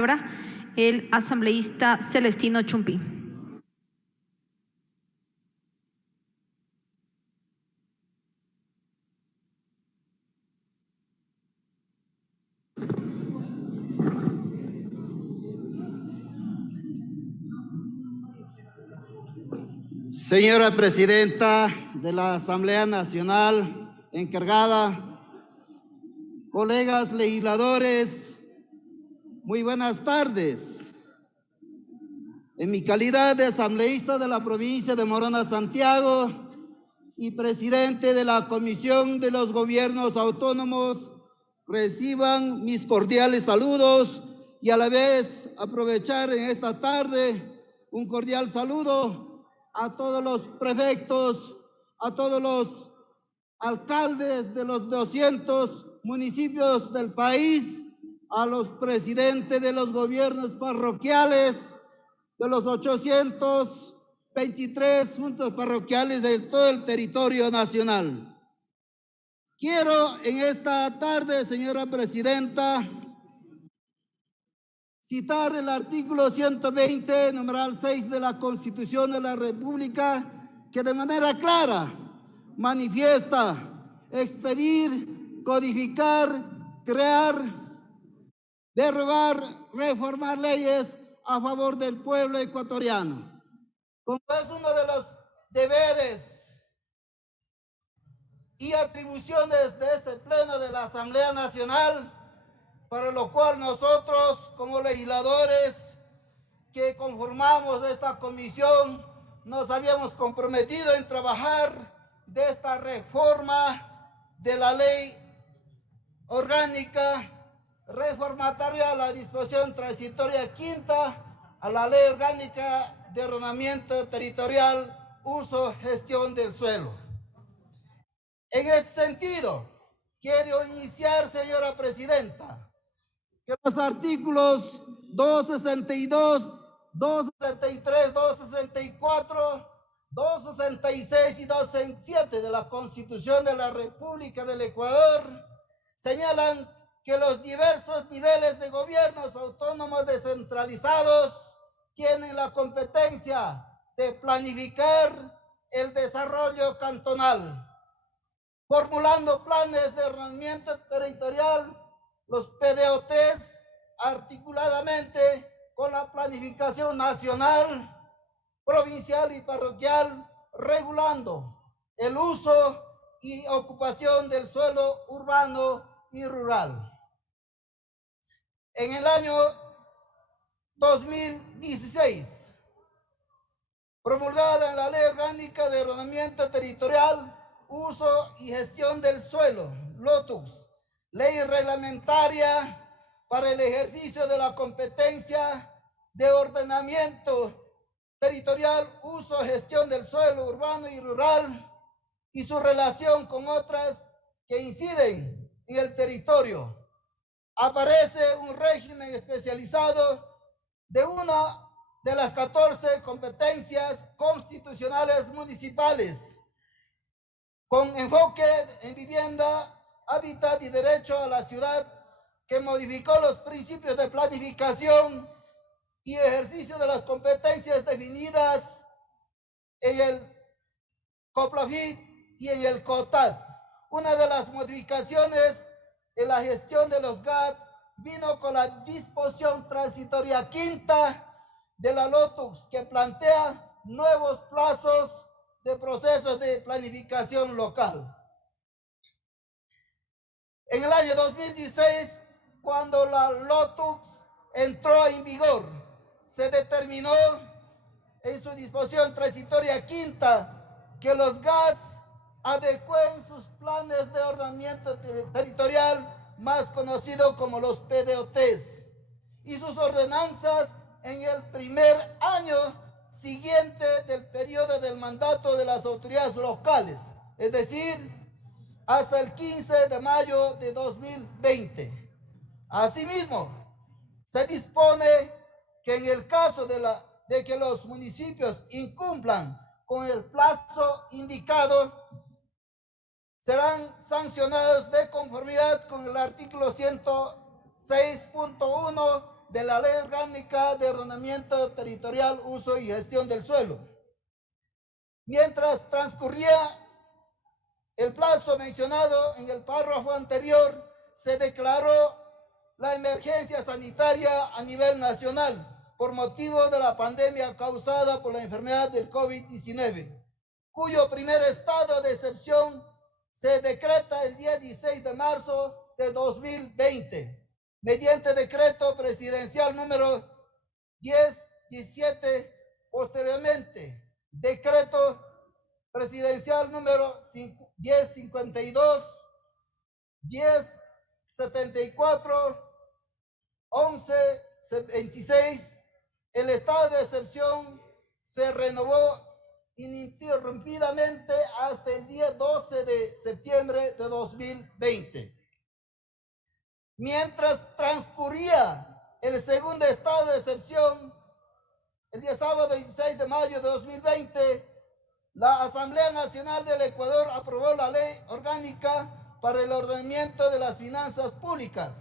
Palabra el asambleísta Celestino Chumpi. Señora Presidenta de la Asamblea Nacional encargada, colegas legisladores, muy buenas tardes. En mi calidad de asambleísta de la provincia de Morona, Santiago, y presidente de la Comisión de los Gobiernos Autónomos, reciban mis cordiales saludos y a la vez aprovechar en esta tarde un cordial saludo a todos los prefectos, a todos los alcaldes de los 200 municipios del país, a los presidentes de los gobiernos parroquiales, de los 823 juntas parroquiales de todo el territorio nacional. Quiero en esta tarde, señora Presidenta, citar el artículo 120, numeral 6 de la Constitución de la República, que de manera clara manifiesta expedir, codificar, crear, derogar, reformar leyes a favor del pueblo ecuatoriano. Como es uno de los deberes y atribuciones de este Pleno de la Asamblea Nacional, para lo cual nosotros como legisladores que conformamos esta comisión nos habíamos comprometido en trabajar de esta reforma de la ley orgánica reformatoria a la disposición transitoria quinta a la ley orgánica de ordenamiento territorial, uso, gestión del suelo. En ese sentido, quiero iniciar, señora Presidenta, que los artículos 262, 263, 264, 266 y 267 de la Constitución de la República del Ecuador señalan que los diversos niveles de gobiernos autónomos descentralizados tienen la competencia de planificar el desarrollo cantonal, formulando planes de ordenamiento territorial, los PDOTs, articuladamente con la planificación nacional, provincial y parroquial, regulando el uso y ocupación del suelo urbano y rural. En el año 2016, promulgada en la Ley Orgánica de Ordenamiento Territorial, Uso y Gestión del Suelo, LOTUS, ley reglamentaria para el ejercicio de la competencia de ordenamiento territorial, uso, gestión del suelo urbano y rural y su relación con otras que inciden en el territorio. Aparece un régimen especializado de una de las 14 competencias constitucionales municipales, con enfoque en vivienda, hábitat y derecho a la ciudad, que modificó los principios de planificación y ejercicio de las competencias definidas en el COPLAFIT y en el COTAD. Una de las modificaciones en la gestión de los GATS vino con la disposición transitoria quinta de la LOTUS, que plantea nuevos plazos de procesos de planificación local. En el año 2016, cuando la LOTUS entró en vigor, se determinó en su disposición transitoria quinta que los GATS adecúen sus planes de ordenamiento territorial, más conocido como los PDOTs, y sus ordenanzas en el primer año siguiente del periodo del mandato de las autoridades locales, es decir, hasta el 15 de mayo de 2020. Asimismo, se dispone que en el caso de que los municipios incumplan con el plazo indicado, serán sancionados de conformidad con el artículo 106.1 de la Ley Orgánica de Ordenamiento Territorial, Uso y Gestión del Suelo. Mientras transcurría el plazo mencionado en el párrafo anterior, se declaró la emergencia sanitaria a nivel nacional por motivo de la pandemia causada por la enfermedad del COVID-19, cuyo primer estado de excepción se decreta el día 16 de marzo de 2020, mediante decreto presidencial número 1017, posteriormente decreto presidencial número 1052, 1074, 1126. El estado de excepción se renovó ininterrumpidamente hasta el día 12 de septiembre de 2020. Mientras transcurría el segundo estado de excepción, el día sábado 16 de mayo de 2020, la Asamblea Nacional del Ecuador aprobó la Ley Orgánica para el Ordenamiento de las Finanzas Públicas,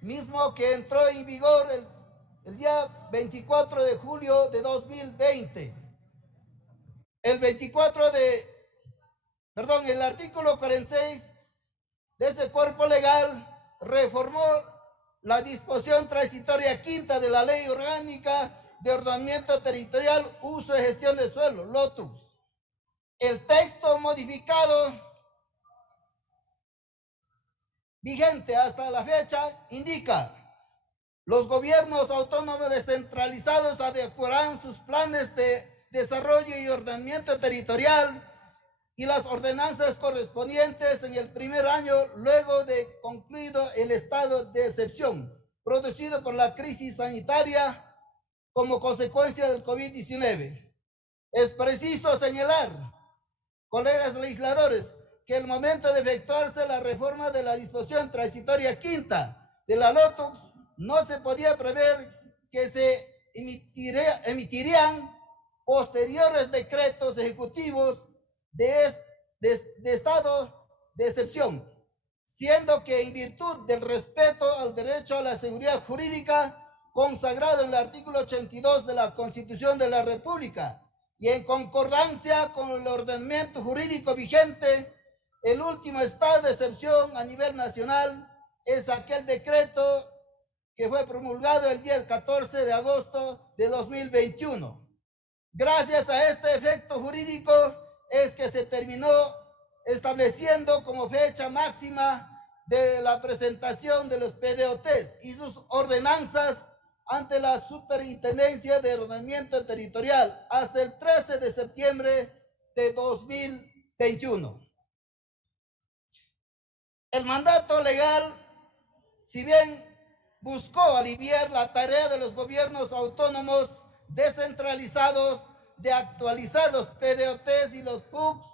mismo que entró en vigor el día 24 de julio de 2020. El artículo 46 de ese cuerpo legal reformó la disposición transitoria quinta de la Ley Orgánica de Ordenamiento Territorial, Uso y Gestión del Suelo, LOTUS. El texto modificado vigente hasta la fecha indica: los gobiernos autónomos descentralizados adecuarán sus planes de desarrollo y ordenamiento territorial y las ordenanzas correspondientes en el primer año luego de concluido el estado de excepción producido por la crisis sanitaria como consecuencia del COVID-19. Es preciso señalar, colegas legisladores, que el momento de efectuarse la reforma de la disposición transitoria quinta de la LOTUS no se podía prever que se emitirían posteriores decretos ejecutivos de estado de excepción, siendo que en virtud del respeto al derecho a la seguridad jurídica consagrado en el artículo 82 de la Constitución de la República y en concordancia con el ordenamiento jurídico vigente, el último estado de excepción a nivel nacional es aquel decreto que fue promulgado el día 14 de agosto de 2021. Gracias a este efecto jurídico es que se terminó estableciendo como fecha máxima de la presentación de los PDOTs y sus ordenanzas ante la Superintendencia de Ordenamiento Territorial hasta el 13 de septiembre de 2021. El mandato legal, si bien buscó aliviar la tarea de los gobiernos autónomos descentralizados de actualizar los PDOTs y los PUCs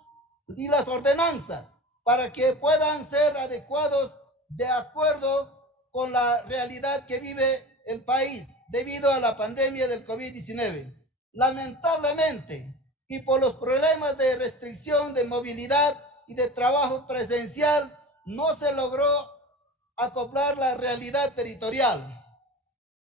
y las ordenanzas para que puedan ser adecuados de acuerdo con la realidad que vive el país debido a la pandemia del COVID-19. Lamentablemente, y por los problemas de restricción de movilidad y de trabajo presencial, no se logró acoplar la realidad territorial.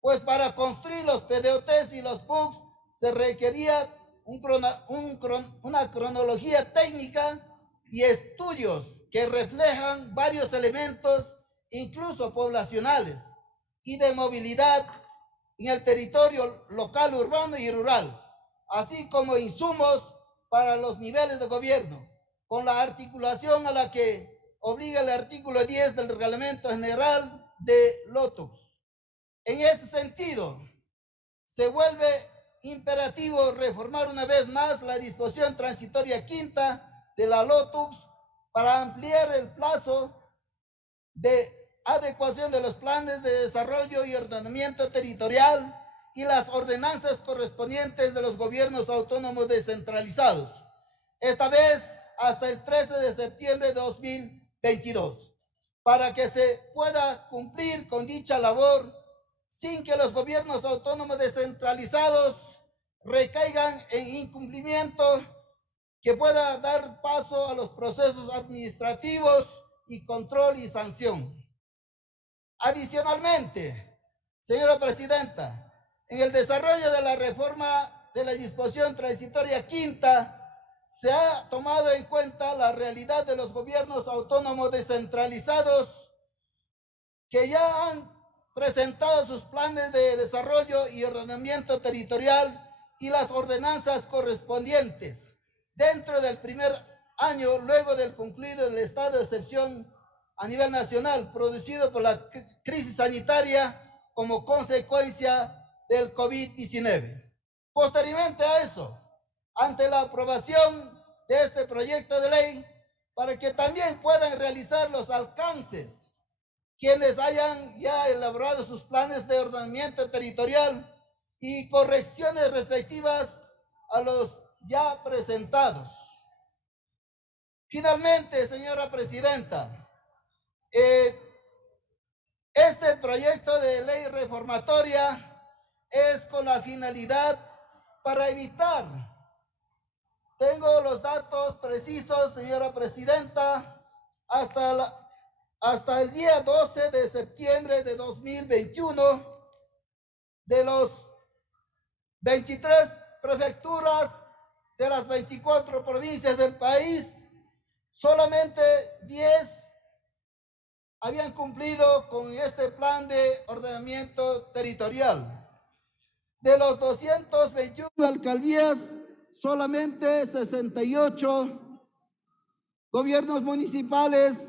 Pues para construir los PDOTs y los PUCs se requería una cronología técnica y estudios que reflejan varios elementos, incluso poblacionales, y de movilidad en el territorio local, urbano y rural, así como insumos para los niveles de gobierno, con la articulación a la que obliga el artículo 10 del Reglamento General de LOTUS. En ese sentido, se vuelve imperativo reformar una vez más la disposición transitoria quinta de la LOTUS para ampliar el plazo de adecuación de los planes de desarrollo y ordenamiento territorial y las ordenanzas correspondientes de los gobiernos autónomos descentralizados, esta vez hasta el 13 de septiembre de 2022, para que se pueda cumplir con dicha labor sin que los gobiernos autónomos descentralizados recaigan en incumplimiento que pueda dar paso a los procesos administrativos y control y sanción. Adicionalmente, Señora Presidenta, en el desarrollo de la reforma de la disposición transitoria quinta, se ha tomado en cuenta la realidad de los gobiernos autónomos descentralizados que ya han presentado sus planes de desarrollo y ordenamiento territorial y las ordenanzas correspondientes dentro del primer año luego del concluido el estado de excepción a nivel nacional producido por la crisis sanitaria como consecuencia del COVID-19. Posteriormente a eso, ante la aprobación de este proyecto de ley, para que también puedan realizar los alcances quienes hayan ya elaborado sus planes de ordenamiento territorial y correcciones respectivas a los ya presentados. Finalmente, señora Presidenta, este proyecto de ley reformatoria es con la finalidad para evitar, tengo los datos precisos, señora Presidenta, hasta el día 12 de septiembre de 2021, de los 23 prefecturas de las 24 provincias del país, solamente 10 habían cumplido con este plan de ordenamiento territorial. De los 221 alcaldías, solamente 68 gobiernos municipales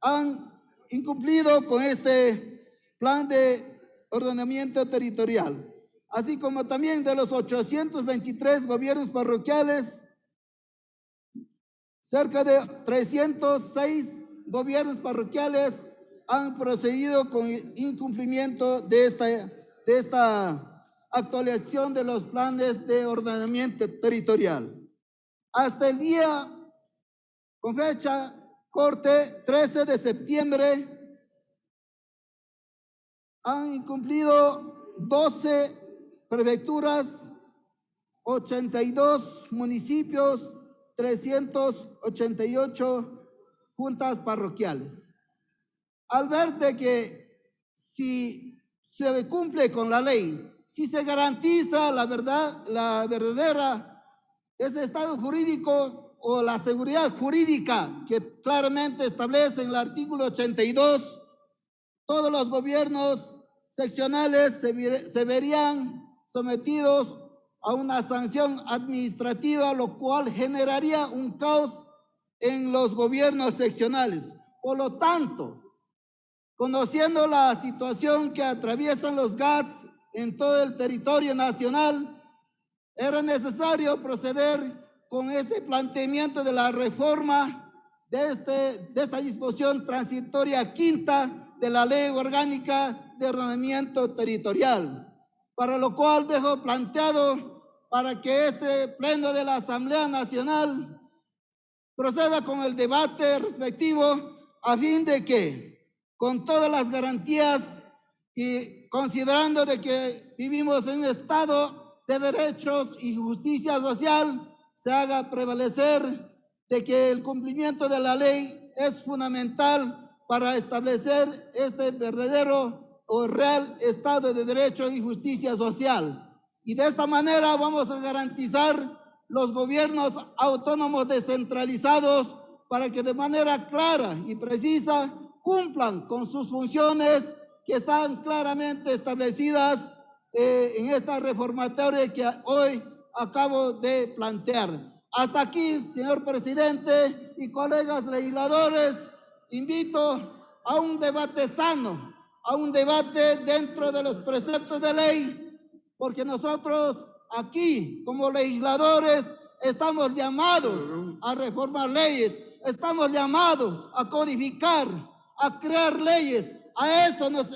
han incumplido con este plan de ordenamiento territorial, así como también de los 823 gobiernos parroquiales, cerca de 306 gobiernos parroquiales han procedido con incumplimiento de esta actualización de los planes de ordenamiento territorial. Hasta el día, con fecha corte 13 de septiembre, han incumplido 12 prefecturas, 82 municipios, 388 juntas parroquiales. Al ver de que si se cumple con la ley, si se garantiza la verdadera, ese estado jurídico o la seguridad jurídica que claramente establece en el artículo 82, todos los gobiernos seccionales se verían sometidos a una sanción administrativa, lo cual generaría un caos en los gobiernos seccionales. Por lo tanto, conociendo la situación que atraviesan los GATS en todo el territorio nacional, era necesario proceder con este planteamiento de la reforma de esta disposición transitoria quinta de la Ley Orgánica de Ordenamiento Territorial, para lo cual dejo planteado para que este pleno de la Asamblea Nacional proceda con el debate respectivo a fin de que, con todas las garantías y considerando de que vivimos en un estado de derechos y justicia social, se haga prevalecer de que el cumplimiento de la ley es fundamental para establecer este verdadero o real estado de derecho y justicia social. Y de esta manera vamos a garantizar los gobiernos autónomos descentralizados para que de manera clara y precisa cumplan con sus funciones que están claramente establecidas en esta reformatoria que hoy acabo de plantear. Hasta aquí, señor presidente y colegas legisladores, invito a un debate sano, a un debate dentro de los preceptos de ley, porque nosotros aquí, como legisladores, estamos llamados a reformar leyes, estamos llamados a codificar, a crear leyes. A eso nos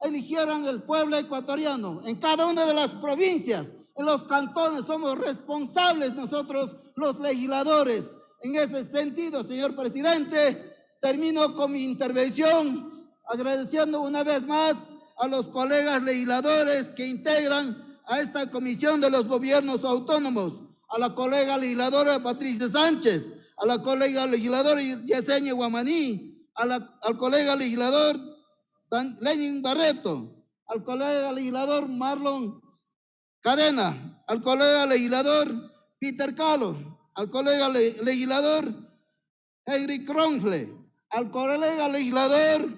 eligieron el pueblo ecuatoriano. En cada una de las provincias, en los cantones, somos responsables nosotros, los legisladores. En ese sentido, señor presidente, termino con mi intervención agradeciendo una vez más a los colegas legisladores que integran a esta comisión de los gobiernos autónomos, a la colega legisladora Patricia Sánchez, a la colega legisladora Yesenia Guamaní, al colega legislador Lenin Barreto, al colega legislador Marlon Cadena, al colega legislador Peter Calo, al colega legislador Henry Cronfle, al colega legislador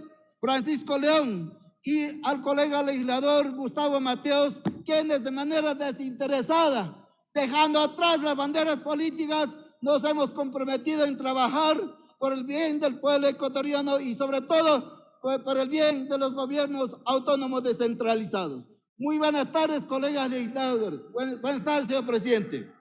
Francisco León y al colega legislador Gustavo Mateos, quienes de manera desinteresada, dejando atrás las banderas políticas, nos hemos comprometido en trabajar por el bien del pueblo ecuatoriano y sobre todo por el bien de los gobiernos autónomos descentralizados. Muy buenas tardes, colegas legisladores. Buenas tardes, señor presidente.